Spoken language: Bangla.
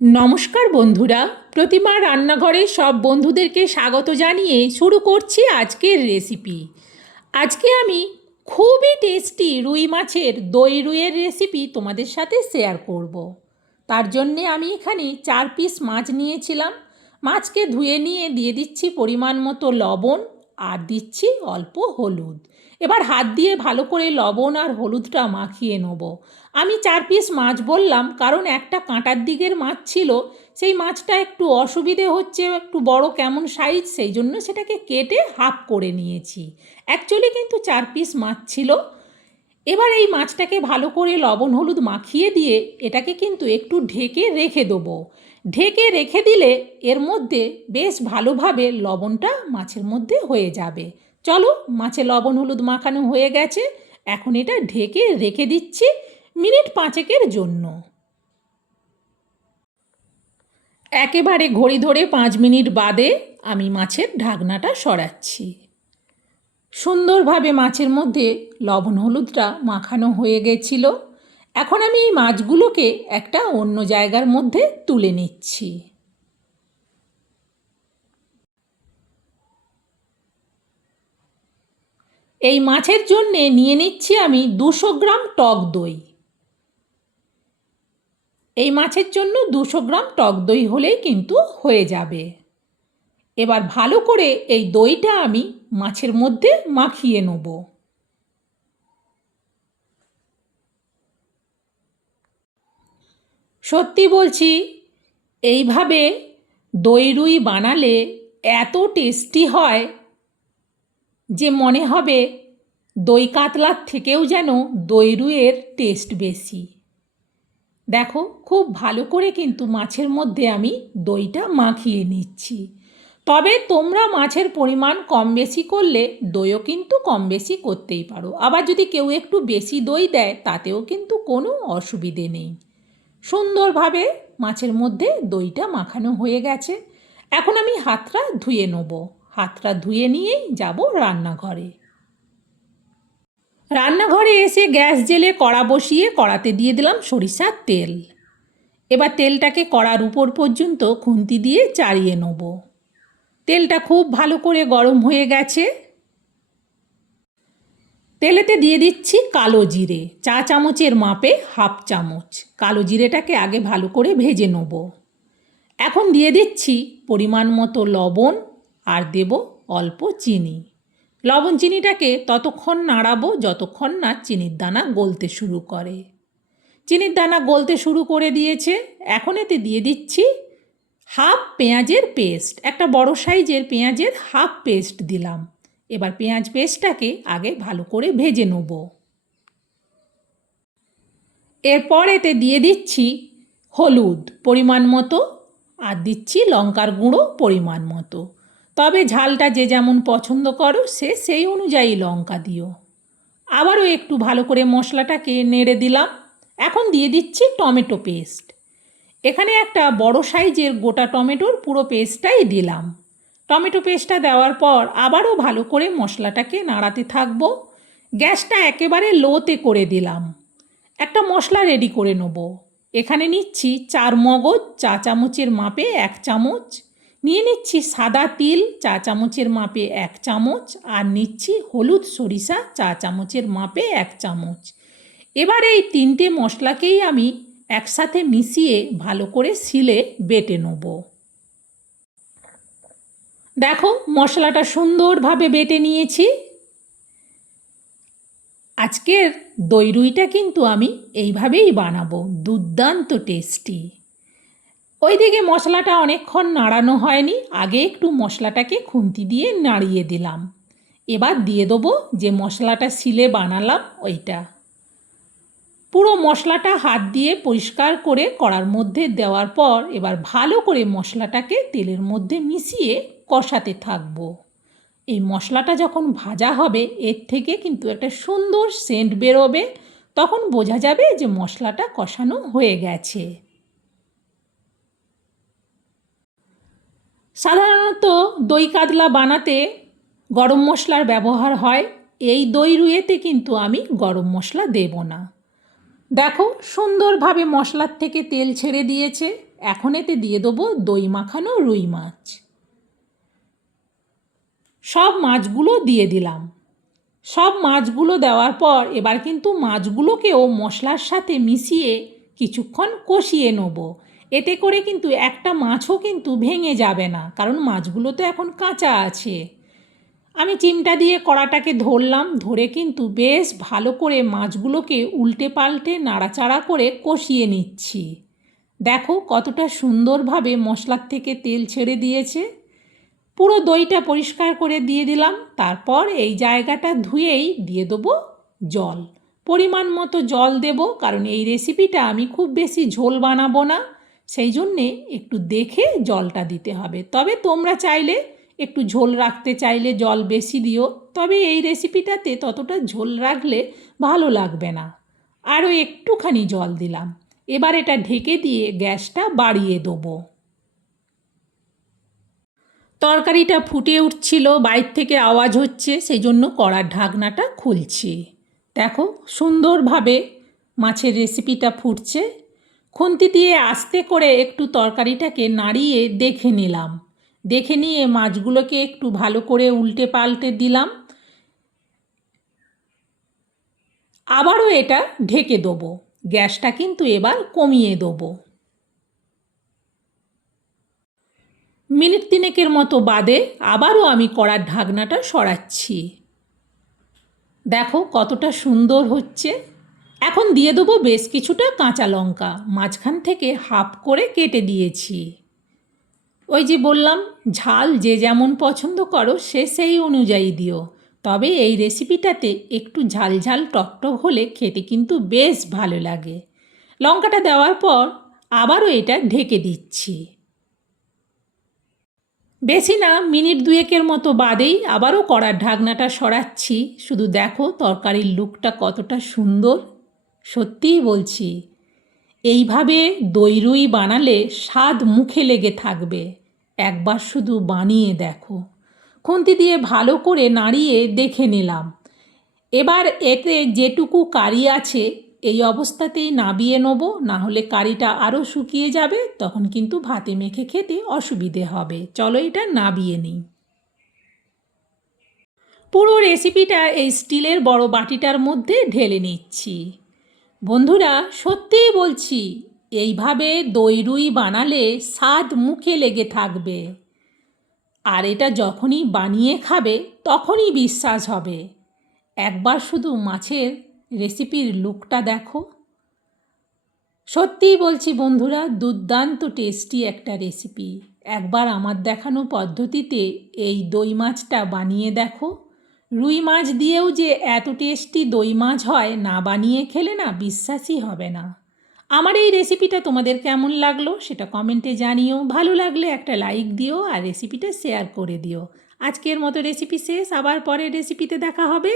নমস্কার বন্ধুরা, প্রতিমা রান্নাঘরে সব বন্ধুদেরকে স্বাগত জানিয়ে শুরু করছি আজকের রেসিপি। আজকে আমি খুবই টেস্টি রুই মাছের দই রুইয়ের রেসিপি তোমাদের সাথে শেয়ার করব। তার জন্যে আমি এখানে 4 পিস মাছ নিয়েছিলাম। মাছকে ধুয়ে নিয়ে দিয়ে দিচ্ছি পরিমাণ মতো লবণ আর দিচ্ছি অল্প হলুদ। এবার হাত দিয়ে ভালো করে লবণ আর হলুদটা মাখিয়ে নেব। আমি 4 পিস মাছ বললাম কারণ একটা কাঁটার দিকের মাছ ছিল, সেই মাছটা একটু অসুবিধে হচ্ছে, একটু বড় কেমন সাইজ, সেই জন্য সেটাকে কেটে হাফ করে নিয়েছি। অ্যাকচুয়ালি কিন্তু 4 পিস মাছ ছিল। এবার এই মাছটাকে ভালো করে লবণ হলুদ মাখিয়ে দিয়ে এটাকে কিন্তু একটু ঢেকে রেখে দেবো। ঢেকে রেখে দিলে এর মধ্যে বেশ ভালোভাবে লবণটা মাছের মধ্যে হয়ে যাবে। চলো, মাছে লবণ হলুদ মাখানো হয়ে গেছে, এখন এটা ঢেকে রেখে দিচ্ছি মিনিট 5 জন্য। একেবারে ঘড়ি ধরে 5 মিনিট বাদে আমি মাছের ঢাকনাটা সরাচ্ছি। সুন্দরভাবে মাছের মধ্যে লবণ হলুদটা মাখানো হয়ে গেছিল। এখন আমি এই মাছগুলোকে একটা অন্য জায়গার মধ্যে তুলে নিচ্ছি। এই মাছের জন্যে নিয়ে নিচ্ছি আমি 200 গ্রাম টক দই। এই মাছের জন্য 200 গ্রাম টক দই হলেই কিন্তু হয়ে যাবে। এবার ভালো করে এই দইটা আমি মাছের মধ্যে মাখিয়ে নেব। সত্যি বলছি, এইভাবে দই রুই বানালে এত টেস্টি হয় যে মনে হবে দই কাতলার থেকেও যেন দই রুইয়ের টেস্ট বেশি। দেখো, খুব ভালো করে কিন্তু মাছের মধ্যে আমি দইটা মাখিয়ে নিচ্ছি। তবে তোমরা মাছের পরিমাণ কম বেশি করলে দইও কিন্তু কম বেশি করতেই পারো। আবার যদি কেউ একটু বেশি দই দেয় তাতেও কিন্তু কোনো অসুবিধে নেই। সুন্দরভাবে মাছের মধ্যে দইটা মাখানো হয়ে গেছে। এখন আমি হাতটা ধুয়ে নেব। হাতটা ধুয়ে নিয়েই যাব রান্নাঘরে। রান্নাঘরে এসে গ্যাস জ্বেলে কড়া বসিয়ে কড়াতে দিয়ে দিলাম সরিষার তেল। এবার তেলটাকে কড়ার উপর পর্যন্ত খুন্তি দিয়ে চাড়িয়ে নেব। তেলটা খুব ভালো করে গরম হয়ে গেছে। তেলেতে দিয়ে দিচ্ছি কালো জিরে, 1 চামচের মাপে হাফ চামচ। কালো জিরেটাকে আগে ভালো করে ভেজে নেব। এখন দিয়ে দিচ্ছি পরিমাণ মতো লবণ আর দেব অল্প চিনি। লবণ চিনিটাকে ততক্ষণ নাড়াবো যতক্ষণ না চিনির দানা গলতে শুরু করে। চিনির দানা গলতে শুরু করে দিয়েছে। এখন এতে দিয়ে দিচ্ছি হাফ পেঁয়াজের পেস্ট। একটা বড় সাইজের পেঁয়াজের হাফ পেস্ট দিলাম। এবার পেঁয়াজ পেস্টটাকে আগে ভালো করে ভেজে নেব। এরপর এতে দিয়ে দিচ্ছি হলুদ পরিমাণ মতো আর দিচ্ছি লঙ্কার গুঁড়ো পরিমাণ মতো। তবে ঝালটা যে যেমন পছন্দ করো সে সেই অনুযায়ী লঙ্কা দিও। আবারও একটু ভালো করে মশলাটাকে নেড়ে দিলাম। এখন দিয়ে দিচ্ছি টমেটো পেস্ট। এখানে একটা বড় সাইজের গোটা টমেটোর পুরো পেস্টটাই দিলাম। টমেটো পেস্টটা দেওয়ার পর আবারও ভালো করে মশলাটাকে নাড়াতে থাকবো। গ্যাসটা একেবারে লোতে করে দিলাম। একটা মশলা রেডি করে নেব। এখানে নিচ্ছি 4 মগজ, 1 চামচের মাপে 1 চামচ। নিয়ে নিচ্ছি সাদা তিল 1 চামচের মাপে 1 চামচ। আর নিচ্ছি হলুদ সরিষা 1 চামচের মাপে 1 চামচ। এবার এই 3টে মশলাকেই আমি একসাথে মিশিয়ে ভালো করে শিলে বেটে নেব। দেখো, মশলাটা সুন্দরভাবে বেটে নিয়েছি। আজকের দই রুইটা কিন্তু আমি এইভাবেই বানাবো, দুর্দান্ত টেস্টি। ওইদিকে মশলাটা অনেকক্ষণ নাড়ানো হয়নি, আগে একটু মশলাটাকে খুন্তি দিয়ে নাড়িয়ে দিলাম। এবার দিয়ে দেবো যে মশলাটা শিলে বানালাম ওইটা। পুরো মশলাটা হাত দিয়ে পরিষ্কার করে কড়ার মধ্যে দেওয়ার পর এবার ভালো করে মশলাটাকে তেলের মধ্যে মিশিয়ে কষাতে থাকবো। এই মশলাটা যখন ভাজা হবে এর থেকে কিন্তু একটা সুন্দর সেন্ট বেরোবে, তখন বোঝা যাবে যে মশলাটা কষানো হয়ে গেছে। সাধারণত দই কাতলা বানাতে গরম মশলার ব্যবহার হয়। এই দই রুইয়েতে কিন্তু আমি গরম মশলা দেব না। দেখো, সুন্দরভাবে মশলার থেকে তেল ছেড়ে দিয়েছে। এখন এতে দিয়ে দেবো দই মাখানো রুই মাছ। সব মাছগুলো দিয়ে দিলাম। সব মাছগুলো দেওয়ার পর এবার কিন্তু মাছগুলোকেও মশলার সাথে মিশিয়ে কিছুক্ষণ কষিয়ে নেব। এতে করে কিন্তু একটা মাছও কিন্তু ভেঙে যাবে না, কারণ মাছগুলো তো এখন কাঁচা আছে। আমি চিমটা দিয়ে কড়াটাকে ধরলাম, ধরে কিন্তু বেশ ভালো করে মাছগুলোকে উল্টে পাল্টে নাড়াচাড়া করে কষিয়ে নিচ্ছি। দেখো কতটা সুন্দরভাবে মশলার থেকে তেল ছেড়ে দিয়েছে। পুরো দইটা পরিষ্কার করে দিয়ে দিলাম। তারপর এই জায়গাটা ধুয়েই দিয়ে দেবো জল, পরিমাণ মতো জল দেব, কারণ এই রেসিপিটা আমি খুব বেশি ঝোল বানাবো না, সেই জন্যে একটু দেখে জলটা দিতে হবে। তবে তোমরা চাইলে একটু ঝোল রাখতে চাইলে জল বেশি দিও, তবে এই রেসিপিটাতে ততটা ঝোল রাখলে ভালো লাগবে না। আরও একটুখানি জল দিলাম। এবার এটা ঢেকে দিয়ে গ্যাসটা বাড়িয়ে দেবো। তরকারিটা ফুটে উঠছিল, বাইর থেকে আওয়াজ হচ্ছে, সেই জন্য কড়ার ঢাকনাটা খুলছি। দেখো সুন্দরভাবে মাছের রেসিপিটা ফুটছে। খুন্তি দিয়ে আস্তে করে একটু তরকারিটাকে নাড়িয়ে দেখে নিলাম। দেখে নিয়ে মাছগুলোকে একটু ভালো করে উল্টে পাল্টে দিলাম। আবারও এটা ঢেকে দেবো। গ্যাসটা কিন্তু এবার কমিয়ে দেবো। মিনিট তিনেকের মতো বাদে আবারও আমি কড়ার ঢাকনাটা সরাচ্ছি। দেখো কতটা সুন্দর হচ্ছে। এখন দিয়ে দেবো বেশ কিছুটা কাঁচা লঙ্কা, মাঝখান থেকে হাফ করে কেটে দিয়েছি। ওই যে বললাম, ঝাল যে যেমন পছন্দ করো সে সেই অনুযায়ী দিও, তবে এই রেসিপিটাতে একটু ঝাল ঝাল টকটক হলে খেতে কিন্তু বেশ ভালো লাগে। লঙ্কাটা দেওয়ার পর আবারও এটা ঢেকে দিচ্ছি। বেশি না, মিনিট দুয়েকের মতো বাদেই আবারও কড়ার ঢাকনাটা সরাচ্ছি। শুধু দেখো তরকারির লুকটা কতটা সুন্দর। সত্যিই বলছি, এইভাবে দই রুই বানালে স্বাদ মুখে লেগে থাকবে। একবার শুধু বানিয়ে দেখো। খুন্তি দিয়ে ভালো করে নাড়িয়ে দেখে নিলাম। এবার এতে যেটুকু কারি আছে এই অবস্থাতেই নাবিয়ে নেব, না হলে কারিটা আরও শুকিয়ে যাবে, তখন কিন্তু ভাতে মেখে খেতে অসুবিধে হবে। চলো এটা নাবিয়ে নিই। পুরো রেসিপিটা এই স্টিলের বড় বাটিটার মধ্যে ঢেলে নিচ্ছি। বন্ধুরা সত্যিই বলছি, এইভাবে দই রুই বানালে স্বাদ মুখে লেগে থাকবে। আর এটা যখনই বানিয়ে খাবে তখনই বিশ্বাস হবে। একবার শুধু মাছের রেসিপির লুকটা দেখো। সত্যিই বলছি বন্ধুরা, দুর্দান্ত টেস্টি একটা রেসিপি। একবার আমার দেখানো পদ্ধতিতে এই দই মাছটা বানিয়ে দেখো। রুই মাছ দিয়েও যে এত টেস্টি দই মাছ হয়, না বানিয়ে খেলে না বিশ্বাসই হবে না। আমার এই রেসিপিটা তোমাদের কেমন লাগলো সেটা কমেন্টে জানিও। ভালো লাগলে একটা লাইক দিও আর রেসিপিটা শেয়ার করে দিও। আজকের মতো রেসিপি শেষ, আবার পরের রেসিপিতে দেখা হবে।